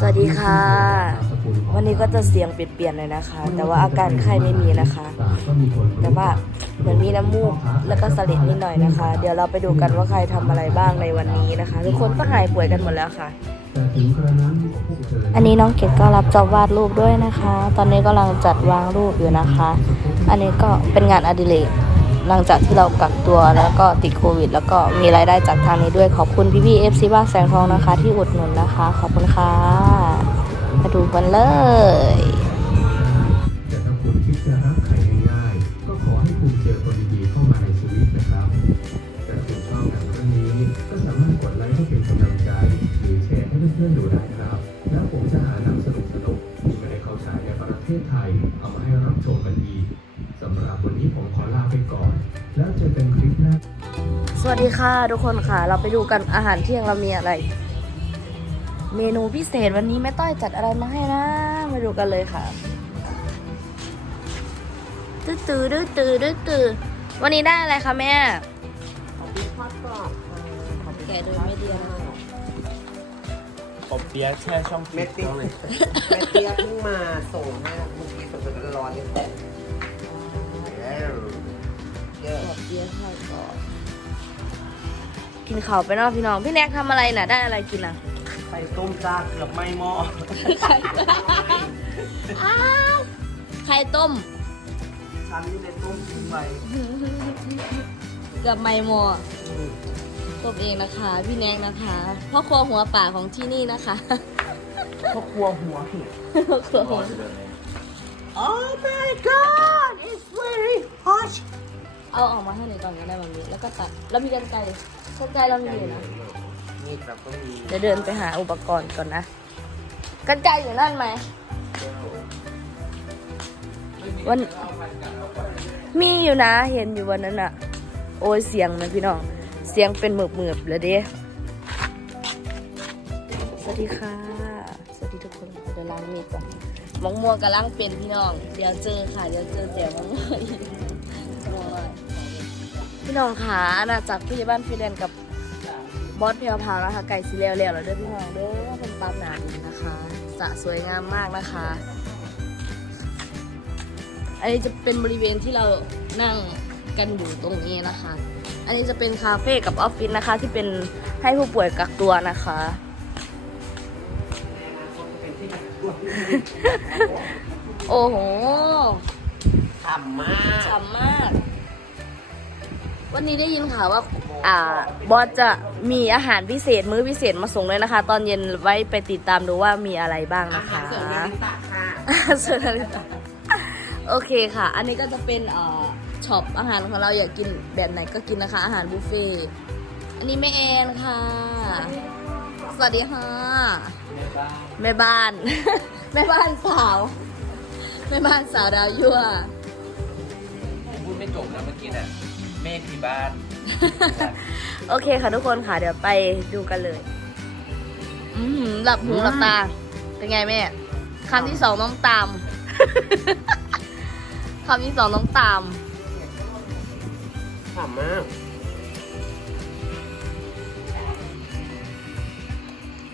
สวัสดีค่ะ วันนี้ก็จะเสียงเปลี่ยนๆเลยนะคะ แต่ว่าอาการไข้ไม่มีนะคะ แต่ว่าเหมือนมีน้ำมูกแล้วก็สลิดนิดหน่อยนะคะ เดี๋ยวเราไปดูกันว่าใครทำอะไรบ้างในวันนี้นะคะ ทุกคนก็หายป่วยกันหมดแล้วค่ะ อันนี้น้องเกดก็รับจอบวาดรูปด้วยนะคะ ตอนนี้กำลังจัดวางรูปอยู่นะคะ อันนี้ก็เป็นงานอดิเรก หลังจากที่เรากักตัวแล้วก็ติดโควิด แล้วก็มีรายได้จากทางนี้ด้วยขอบคุณพี่พี่เอฟซีบ้านแสงทองนะคะ ที่อุดหนุนนะคะ ขอบคุณค่ะมาดูกันเลยแต่ถ้าคุณคิดจะรักใครง่ายๆก็ขอให้คุณเจอคนดีๆเข้ามาในชีวิตนะครับแต่คุณชอบหนังเรื่องนี้ก็สามารถกดไลค์ให้เป็นกำลังใจหรือแชร์ให้เพื่อนๆดูได้ครับ แล้วผมจะหาหนังสนุกๆที่ไม่ได้เข้าฉายในประเทศไทยเอามาให้รับชมกันอีกสำหรับวันนี้ผมขอลาไปก่อน แล้วเจอกันคลิปหน้าสวัสดีค่ะทุกคนค่ะ เราไปดูกันอาหารเที่ยงเรามีอะไร เมนูพิเศษวันนี้แม่ต้อยจัดอะไรมาให้นะมาดูกันเลยค่ะตื้อตื้อตื้อตื้อตื้อตื้อวันนี้ได้อะไรคะแม่ทอดกรอบค่ะแกะโดยไม่เดียวปอบเปี๊ยะแช่ช่องเม็ฟิดตติ๊กเลยเม็ดเตี้ยเพิ่งมาส่งให้เมื่อกี้สดๆร้อนๆนี่แต่แล้ว เยอะขอบเยอะค่ะก็กินข้าวไปเนาะพี่น้อง พี่แน็กทำอะไรน่ะ ได้อะไรกินอะไข่ต้มจ้าเกือบไหม้หม้ออ้าวไข่ต้ม ชั้นนี่เลยต้มทิ้งไว้เกือบไม่หมอต้มเองนะคะ พี่แน็กนะคะพ่อครัวหัวป่าของที่นี่นะคะพ่อครัวหัวเห็ดพ่อครัวหัว Oh my god it's very hot เอาออกมาให้หน่อยก่อนก็ได้แบบนี้แล้วก็ตัดแล้วมีกันไกรกันไกรเรามีอยู่นะนี่ครับก็มีเดี๋ยวเดินไปหาอุปกรณ์ก่อนนะกันไกรอยู่นั่นไหมวันมีอยู่นะ เห็นอยู่วันนั้นอะโอ้ยเสียงนะพี่น้อง เสียงเป็นเหมือบเหมือบๆเลยเด้สวัสดีค่ะ สวัสดีทุกคนเดี๋ยวล้างมีดก่อนมองมัวกับล้างเป็นพี่น้อง เดี๋ยวเจอค่ะ เดี๋ยวเจอแต่มองมัวอีกมัวมาก พี่น้องค่ะอาณาจักรผู้ใหญ่บ้านฟิแลนกับบอสเพลพาวนะคะไก่ซีเรียลแล้วเด้อพี่น้องเด้อเป็นปั๊บหนาดินนะคะสะสวยงามมากนะคะ อันนี้จะเป็นบริเวณที่เรานั่งกันอยู่ตรงนี้นะคะ อันนี้จะเป็นคาเฟ่กับออฟฟิศนะคะ ที่เป็นให้ผู้ป่วยกักตัวนะคะโอ้โห ฉ่ำมากฉ่ำมาก วันนี้ได้ยินข่าวว่า อ่า บอสจะมีอาหารพิเศษมื้อพิเศษมาส่งเลยนะคะ ตอนเย็นไว้ไปติดตามดูว่ามีอะไรบ้างอานะหารคะเสริมนาริตะค่ะเชิญเลยค่ะโอเคค่ะ อันนี้ก็จะเป็นเอ่อช็อปอาหารของเราอยากกินแบบไหนก็กินนะคะ อาหารบุฟเฟ่ต์อันนี้แม่แอนค่ะ สวัสดีค่ะ แม่บ้าน แม่บ้านสาว แม่บ้านสาวดาวยั่วพูด ไม่จบนะเมื่อกี้น่ะเมฆที่บ้าน โอเคค่ะทุกคนค่ะ เดี๋ยวไปดูกันเลย อือหือหลับหูหลับตา เป็นไงแม่คำที่สองต้องตาม คำที่สองต้องตาม ฉ่ำมาก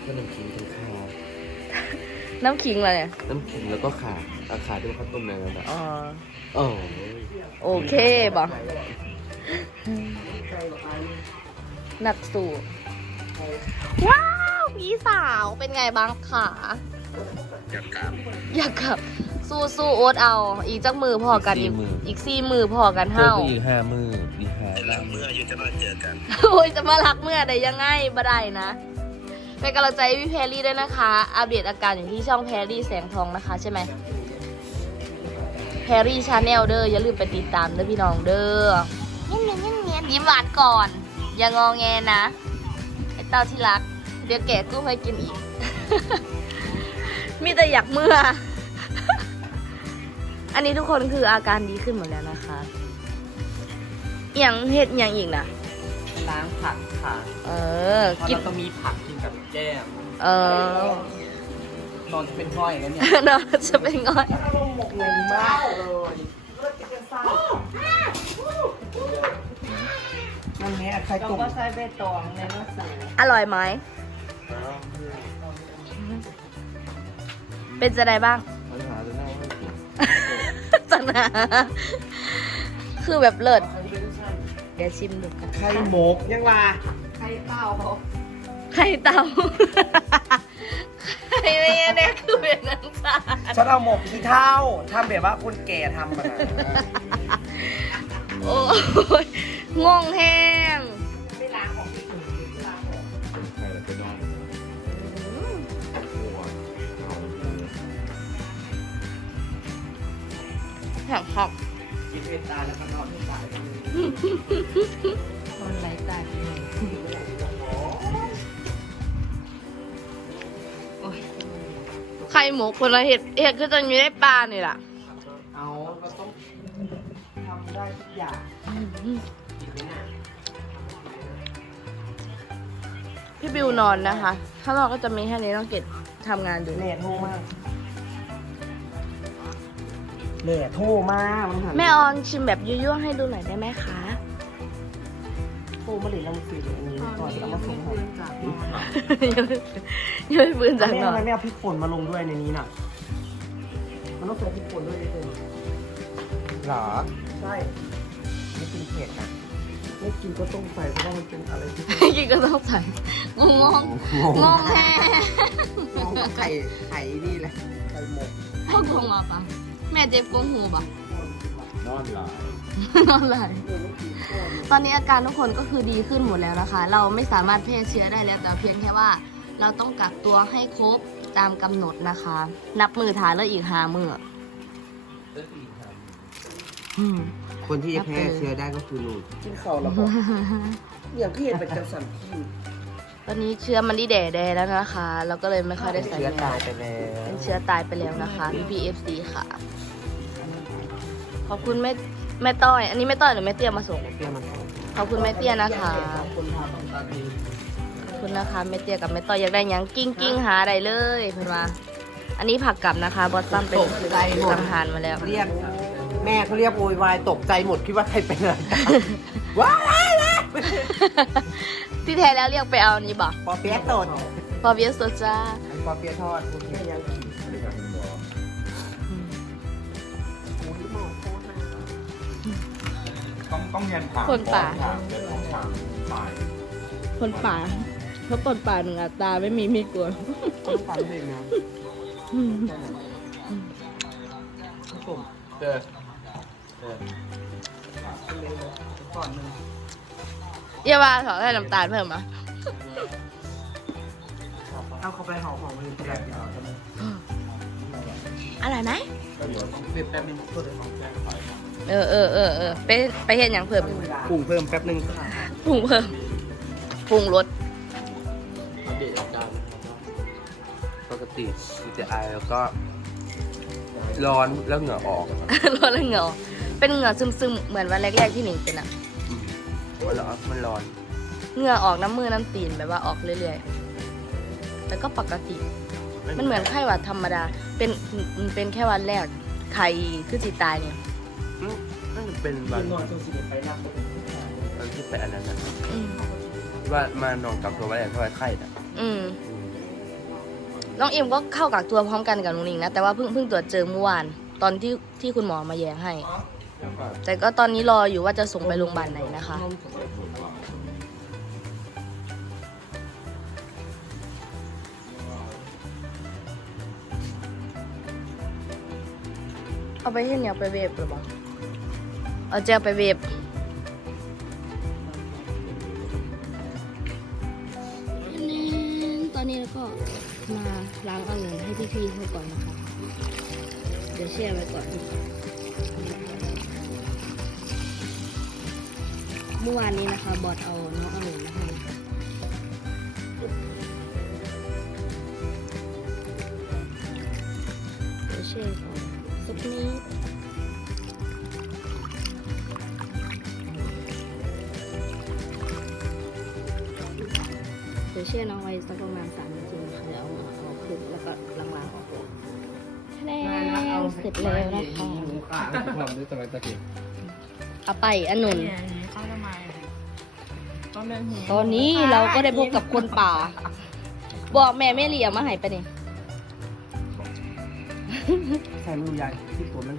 ก็น้ำขิงทั้งข้าว น้ำขิงอะไรเนี่ย น้ำขิงแล้วก็ขาอาขาที่มันข้าวต้มในนั้นแบบอ๋อ โอ้ยโอเคบอกนักสู่ ว้าว พี่สาวเป็นไงบ้างคะอยากกลับอยากกลับ สู้สู้โอ๊ตเอา อีกจักมือพอกันอีกอีกสี่มืออีอีกสี่มือพอกันเจอเท่าผู้อีกห้ามืออีกห้าล้านมือโอ้ยจะมารักเมื่อใดยังไงบ่ได้นะ เป็นกำลังใจให้พี่แพรรี่ด้วยนะคะ อัปเดตอาการอยู่ที่ช่องแพรรี่แสงทองนะคะใช่ไหมแพรรี่ชาแนลเด้ออย่าลืมไปติดตามเด้อพี่น้องเด้อเงี้ยเงี้ยเงี้ยยิ้มหวานก่อน อย่างงอแงนะไอ้เต้าที่รัก เดี๋ยวแกะกู้ให้กินอีก มีแต่อยากเมื่อ อันนี้ทุกคนคืออาการดีขึ้นหมดแล้วนะคะอหย่างเห็ดอหย่างอีกนะล้างผักค่ะ เออ กิกินนต้องมีผักกิน กับแก้มเออนอนจะเป็นห้อยแล้วเนี่ยเนาะจะเป็นง่อยงงมากเลยมันนี้ใครตุ่มอร่อยไหม เป็นจะไดบ้าง ปัญหาจะนั่งไม่ถูกจังนะคือแบบเลิศเดี๋ยวชิมดูกันไข่หมกยังว่าไข่เต่า ไข่เต่าไข่ไม่เนี่ยคือเป็นน้ำตาลฉันเอาหมกขี้เท่าทำแบบว่าคนแก่ทำมันนะโอ้ยงงแห้งใครล่ะไปนอนหัวเอาแข็งขับกินเพชรตายแล้วก็นอนที่ตาย ข่หมูคนละเห็ดเห็ดคือจะอยู่ในปลานี่แหละเอาเราต้องทำได้ทุกอย่างกินไหมน่ะพี่บิวนอนนะคะ ถ้างนอกก็จะมีแค่นี้ต้องเก็บทำงานอยู่แม่โทรมากแม่โทรมามันหัน แม่ออนชิมแบบยั่วๆให้ดูหน่อยได้ไหมคะ โทรมาเลยลองสื่ออันนี้ก่อนแล้วมาส่งให้ยังไม่ฟื้นจากแม่นอทำนไมไม่เอาพริกป่นมาลงด้วยในนี้น่ะ มันต้องใส่พริกป่นด้วยนิดนึงหรอใช่ ไม่กินเผ็ดนะไม่กินก็ต้องใส่เพราะว่ามันเป็นอะไรที่กินก็ต้องใส่งงงงงแฮไข่ไข่นี่แหละไข่หมกพ่อกงมาปะแม่เจ็บกงหูปะนอนหลับ นอนไหลตอนนี้อาการทุกคนก็คือดีขึ้นหมดแล้วนะคะ เราไม่สามารถแพร่เชื้อได้แล้วแต่เพียงแค่ว่าเราต้องกักตัวให้ครบตามกำหนดนะคะ นับมือถ่ายแล้วอีกหามืออืมคนที่จะแพ้เชื้อได้ก็คือหนูกินข้าวแล้วบอกอย่างที่เห็นเป็นจังสันที่ตอนนี้เชื้อมันดีแด่แดแล้วนะคะเราก็เลยไม่ค่อยได้ใส่เชื้อแมตายสไปแล้วเป็นเชื้อตายไปแล้วนะคะ PPFC ค่ะ ขอบคุณแม่ แม่ต้อย อันนี้แม่ต้อยหรือแม่เตี้ยมาส่งเปรี้ยวมันขอบคุณแม่เตี้ยนะคะคนพาตตาดีขอบคุณนะคะแม่เตี้ยกับแม่ต้อยอยากได้หยังกิ้งกิ้งหาได้เลยเพื่อนว่า อันนี้ผักกลับนะคะ บอสซัมเป็นสังหารมาแล้ว เรียกแม่เขาเรียกโวยวายตกใจหมดคิดว่าใครเป็นอะไรว้ายว้ายว้ายที่แท้แล้วเรียกไปเอาอันนี้บอกปอเปี๊ยะสด พอเวียสโซจ้าปอเปี๊ยะทอดคุณแม่ยัง ต้องต้องเรียนผ่านคนป่าผ่านเดินของผ่านป่ายคนป่าเพราะคนป่าหนึ่งอัตราไม่มีมีดกลัวต้องฟังเพลงนะผมเจอเจอก่อนหนึ่งเยาว่าขอให้น้ำตาลเพิ่มอะเอาเข้าไปห่อของมันเป็นแบบยาวใช่ไหมอร่อยไหมก็เดี๋ยวต้องเปลี่ยนแป๊บนึงเพิ่มต้องแจ้งไป เออเออเออเออไปไปเห็นอย่างเพิ่มปรุงเพิ่มแป๊บนึงปรุงเพิ่มปรุงรสอัปเดตอาการนะครับปกติมีแต่ไอแล้วก็ร้อนแล้วเหงื่อออกครับร้อนแล้วเหงื่อออกเป็นเหงื่อซึมๆ เหมือนวันแรกๆที่หนิงเป็นอะอืมมันร้อนมันร้อนเหงื่อออกน้ำมือน้ำตีนแบบว่าออกเรื่อยๆ แต่ก็ปกติ มันเหมือนไข้หวัดธรรมดา เป็นมันเป็นแค่วันแรก ไข้คือจิตตายเนี่ยอืม น่าจะเป็นวันนอนจนสิบไปนับวันที่ไปอันนั้นนะอืมว่ามานอนกับตัวไว้แต่ทำไมไข้นะอืมอืมน้องเอ็มก็เข้ากักตัวพร้อมกันกับน้องหนิงนะ แต่ว่าเพิ่งเพิ่งตรวจเจอเมื่อวาน ตอนที่ที่คุณหมอมาแยงให้ แต่ก็ตอนนี้รออยู่ว่าจะส่งไปโรงพยาบาลไหนนะคะ เอาไปให้เนี่ยไปเวฟหรือเปล่า เอาเจลไปเวฟตอนนี้เราก็มาล้างเอาเงินให้พี่ๆเขาก่อนนะคะ เดี๋ยวแช่ไว้ก่อน เมื่อวานนี้นะคะ บอดเอาน้ององุ่นมาให้เดี๋ยวแช่ก่อนสักนิด แช่น้องไว้สักประมาณสามนาทีนะคะเดี๋ยวเอามาเอาขึ้นแล้วก็ล้างๆออกแล้วเสร็จแล้วนะคะความด้วยสมัยตะกี้เอาไปอันนุนตอนนี้เราก็ได้พบกับคนป่า บอกแม่แม่เลียมาให้ไปะเนี่ยใส่มือยายที่ตัวมัน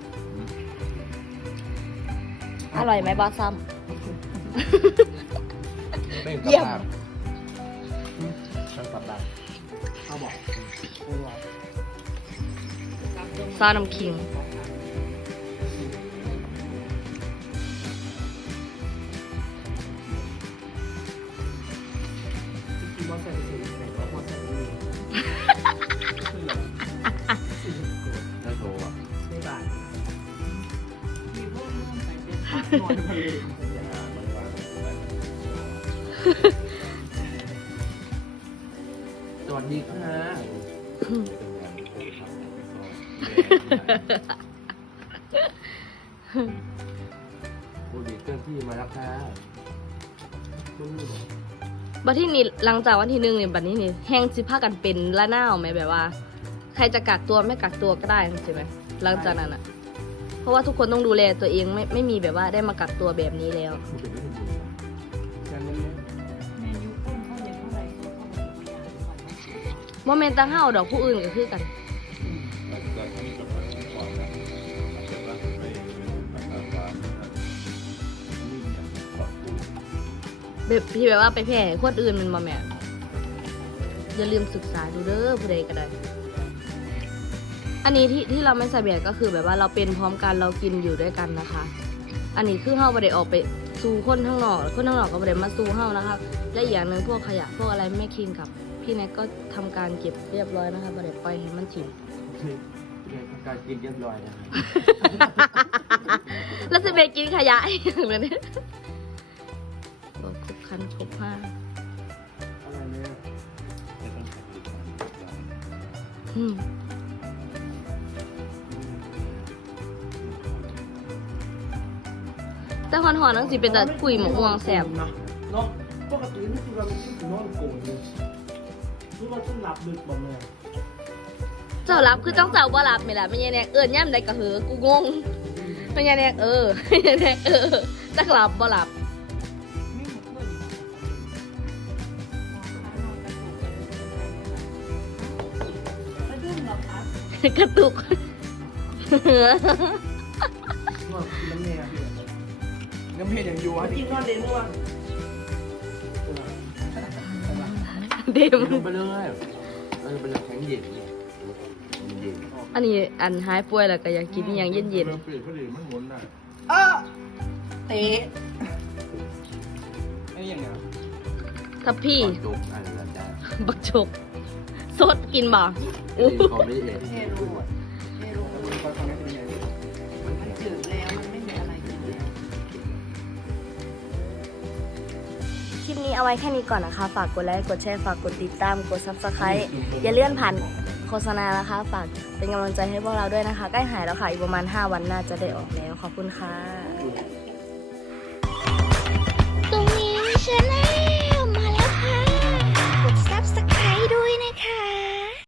อร่อยไหมบอสซัมเป็นเยี่ยม ช่างตัดได้เอาบอกเออว่ะซอสน้ำขิงที่มอสใส่สีไหนก็มอสใส่สีแล้วโชว์อะไม่บาทมีพวกเรื่องไปเป็นนอนทะเลอย่ ดีค่ะผู้ดีเคลื่อนที่มาแล้วค่ะมันมีบอกบัดที่นี่หลังจากวันที่หนึ่งเนี่ยบัดนี้นี่แห้งสิพากันเป็นละหน้าวไหมแบบว่า ใครจะกักตัวไม่กักตัวก็ได้ใช่ไหมหลังจากนั้นอะ เพราะว่าทุกคนต้องดูแลตัวเองไม่ไม่มีแบบว่าได้มากักตัวแบบนี้แล้ว นะว่าเมนตังเฮาดอกผู้อื่นก็คือกัน แบบที่แบบว่าไปแผ่ให้คนอื่นมันมาแม่อย่าลืมศึกษาดูเด้อผู้ใดก็ได้ อันนี้ที่ที่เราไม่ใส่แบตก็คือแบบว่าเราเป็นพร้อมกันเรากินอยู่ด้วยกันนะคะ อันนี้คือเฮาบ่ได้ออกไปสู่คนข้างนอกคนข้างนอกก็บ่ได้มาสู่เฮานะคะ และอีกอย่างหนึ่งพวกขยะพวกอะไรแม่คิงกับ พี่แน็กก็ทำการเก็บเรียบร้อยนะคะบ่ได้ปล่อยให้มันถิ่มเนี่ยการกินเรียบร้อยนะครับแล้วจะไปกินขยะอีกอย่างเลยเนี่ยโอ้ครบคันครบห้าอะไรเนี่ยอืมแต่หอนๆนั่งสิเป็นแต่กุยหมกม่วงแสบนะเนาะปกตินี่คือเราไม่ใช่นอนโกงเลย รู้ว่าต้องหลับดึกบ่แม่เจ้ารับคือต้องเจ้าบ่รับไม่ล่ะไม่ใช่แนกเอิญย่ำใดกะเหอกูงงไม่ใช่แนกเออไม่ใช่แนกเออจักหลับบ่หลับไม่หมดเพื่อนอยู่มองค้านอนกระตุกกระดุมเหรอคะกระตุกนอนกินน้ำแม่พี่น้ำเพชรอย่างอยู่อะกินนอนเด่นเมื่อวาน เดมลงไปเลยมันเป็นน้ำแข็งเย็นเนี่ยมันเย็นอันนี้อันหายป่วยแล้วก็อยากกินอหย่างเย็นเปลี่ยนพอดีมันหมุนได้เออเตะอันนี้อย่างเงี้ยๆถ้าพี่จุกอะไรแบบนี้บักชกสดกินบ่อู้เขาไม่เองเฮโร่อะเฮโร่ เอาไว้แค่นี้ก่อนนะคะ ฝากกดไลค์กดแชร์ฝากกดติดตามกด subscribe อย่าเลื่อนผ่านโฆษณานะคะ ฝากเป็นกำลังใจให้พวกเราด้วยนะคะ ใกล้หายแล้วค่ะ อีกประมาณ 5 วันน่าจะได้ออกแล้วขอบคุณค่ะ ตรงนี้ชนะ